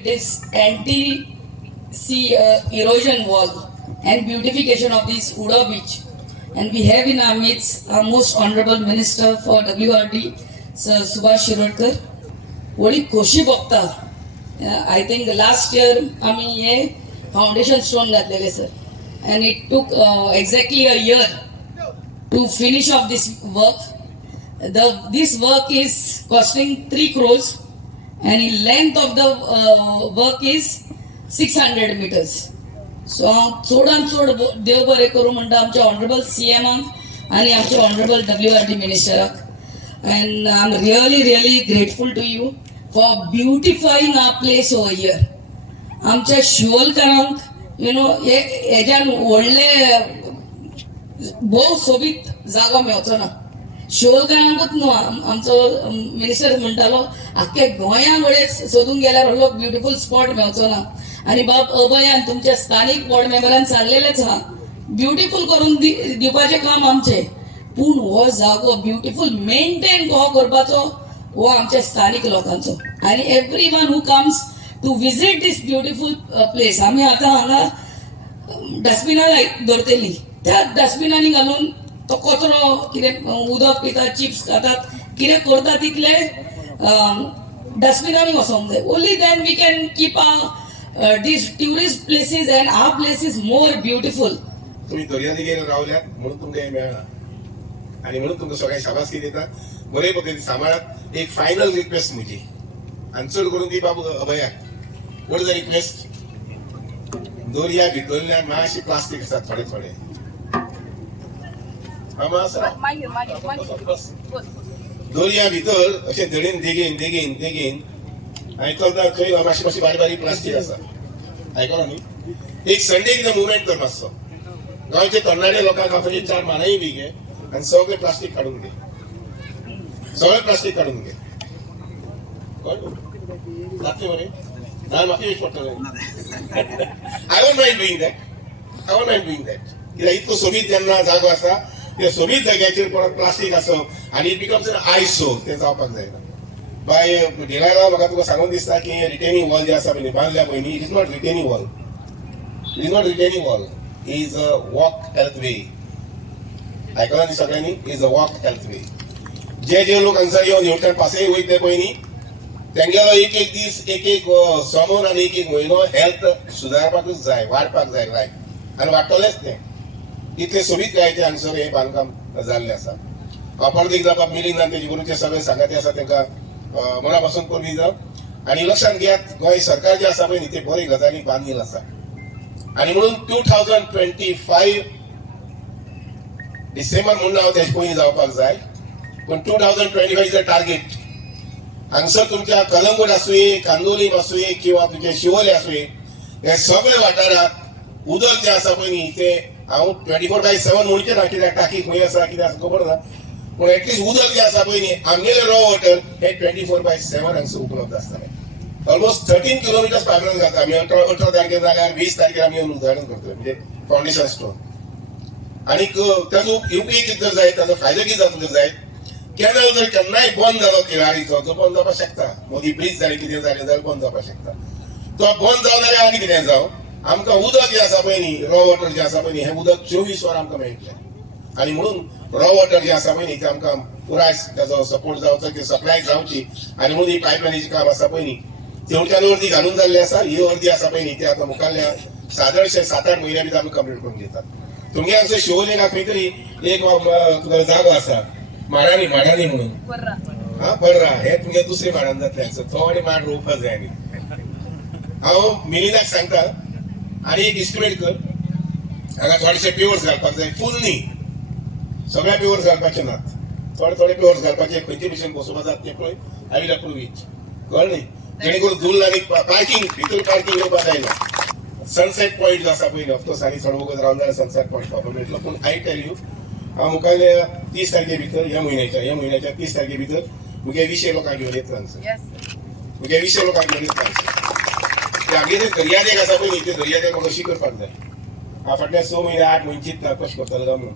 This anti-sea erosion wall and beautification of this Uda beach. And we have in our midst our most honorable minister for WRD, Sir Subhash Shirodkar. वडी खोशी बघता I think last year आम्ही हे foundation stone घातलेले sir, and it took exactly a year to finish off this work. This work is costing 3 crores and in length of the work is 600 meters. So चोडान चोड देव बरे करू म्हणटा आमच्या honourable CMाक आणि आमच्या honourable WRD मिनिस्टराक. And I'm really grateful to you for beautifying our place over here. आमच्या शिवलकारांक हेज्यान व्हडले भोव सोबीत जागो मेळचो ना. शिवलकारांकूच न्हू, आमचो मिनिस्टर म्हणटालो आख्ख्या गोंयां वडेन सोदून गेल्यार व्हडलो ब्युटिफूल स्पॉट मेळचो ना. आणि बाब अभयान तुमच्या स्थानिक बोर्ड मेंबरान चाललेलेच आहा, ब्युटिफूल करून दिवपाचें काम आमचें. पूण हो जागो ब्युटिफूल मेंटेन कहो करपाचो हो आमच्या स्थानिक लोकांचो. आणि everyone who comes to visit this beautiful place, आमी आतां हांगा डस्टबिनां दवरतली, त्या डस्टबिनांनी घालून तो कचरो कितें उदक पितात, चिप्स खातात, कितें करता तितले डस्टबिनांनी वचोंक जाय. Only then we can keep these tourist places and our place is more beautiful. तुम्ही दर्यादेगेर रावल्यात म्हणून तुमकां हे मेळना आणि म्हणून तुमकां सगळ्यांक शाबासकी दिता. बरे पद्दतीन सांबाळात. एक फायनल रिक्वेस्ट म्हजी, आनी चड करून ती बाबू अभयाक व्हॉट इज द रिक्वेस्ट, दर्या भितरल्यान मातशी प्लास्टीक आसात थोडे दर्या भितर अशे धडेन देगेन आयकता थंय मातशी बारीक प्लास्टीक आसा. आयकला न्ही. एक संडे कितें मुवमेंट कर मातसो, गोंयचे तरणाटे लोकांक आपली 4 मानाय बी घे आनी सगळे प्लास्टीक काडून घे, सगळे प्लास्टीक काडून घे. जातलें मरे ना, म्हाका वेच पडटलें. I won't mind doing that. कित्याक इतलो सोबीत जेन्ना जागो आसा त्या सोबीत जाग्याचेर परत प्लास्टीक आसप आनी इट बिकम्स एन आयसो, तें जावपाक जायना. बाय डिलायला म्हाका तुका सांगून दिसता की रिटेनिंग वॉल जे आसा पळय बांदल्या पयलीं, it is not retaining wall, is a walk health वे. आयकला न्ही सगळ्यांनी, इज अ वॉक हेल्थ वे. जे लोक हांगसर येवन हेवटेन पासय वयतले पळय न्ही, तेंगेलो एक दीस एक समोर आनी एक म्हयनो हेल्थ सुदारपाकूच जाय, वाडपाक जाय लायक, आनी वाडटलेच तें. इतले सोबीत गायचे हांगसर हें बांदकाम जाल्लें आसा. परत एकदां बाब मिलींग तेजे गुरूचे सगळे सांगाते आसा तांकां मना पासून परबी जाव. आनी लक्षांत घेयात, गोंय सरकार जे आसा पळय न्ही ते बरे गजाली बांदिल्ले आसा. आनी म्हणून 2025 डिसेंबर म्हणून हांव तेजे पयलीं जावपाक जाय, पूण 2025 इज द टार्गेट. हांगसर तुमच्या कलंगूट आसूं, कांदोलीम आसूं किंवा तुमचे शिवोले आसूं, हे सगळे वाठारांत उदक जें आसा पळय न्ही तें हांव 24/7 म्हणचे ना, कित्याक टाकी खंय आसा कितें आसा खबर ना, पूण एटलीस्ट उदक जें आसा पळय न्ही आमगेलें रॉ वॉटर हे 24/7 हांगसर उपलब्ध आसतलें. ऑलमोस्ट 13 किलोमिटर्स पायपलायन जाता. आमी 18 तारखेर जाल्यार 20 तारखेर आमी येवन उदघाटन करतले, म्हणजे फावंडेशन स्टोन. आनी ताजो उपयोग कितें जर जायत, ताजो फायदो कितें जातलो जर जायत, कॅनल जर केन्नाय बंद जालो केळारीचो, तो बंद जावपाक शकता. मोदी ब्रीज जालें कितें जालें जाल्यार बंद जावपाक शकता. तो बंद जालो जाल्यार आनी कितें जावं, आमकां उदक जें आसा पळय न्ही, रॉ वॉटर जें आसा पळय न्ही, हें उदक 24 वर आमकां मेळटलें. आनी म्हणून रॉ वॉटर जें आसा पळय न्ही तें आमकां पुराय ताजो सपोर्ट जावचो, ती सप्लाय जावची. आनी म्हणून ही पायपलायनीचें काम आसा पळय न्ही तेवट्यान अर्दी घालून जाल्ली आसा. ही अर्दी आसा पळय न्ही ती आतां मुखाल्ल्या सादारणशे 7-8 म्हयन्या भितर आमी कंप्लीट करून दितात. तुमगे हांगसर शिवोलेक खंय तरी एक जागो आसा माडांनी म्हणून, हा पर्रा, हे तुमगे दुसरे माडान जातले. हांगसर थोडे माड रोवपाक जाय. आनी हांव मिलिनाक सांगता आनी एक इस्टिमेट कर, हांगा थोडेशे पेवर्स घालपाक जाय. फूल न्ही, सगळ्या पेवर्स घालपाचे नात, थोडे पेवर्स घालपाचे. खंयचे भशेन बसोवपा जाता ते पळय आय विल अप्रूव इट, कळ्ळें न्ही. जेणे करून धूल आनी पार्किंग भितर पार्किंग येवपाक जायना. सनसेट पॉयंट जो आसा पळय, ऑफकोर्स आनी थोडो वगत रावन जाल्यार सनसेट पॉयंट पावपाक मेळटलो. पूण आय टेल यू, हांव मुखाल्ल्या 30 तारखे भितर, ह्या म्हयन्याच्या 30 तारखे भितर मुगे 200 लोकांक घेवन येतलो हांगसर. मुगे 200 लोकांक घेवन येतलो हांगसर. आमगे ते दर्यादेग आसा पळय न्ही, ते दर्यादेग म्हाका अशी करपाक जाय. हांव फाटल्या 6 म्हयने 8 म्हयने चिंतता कशें करतलो काय म्हणून.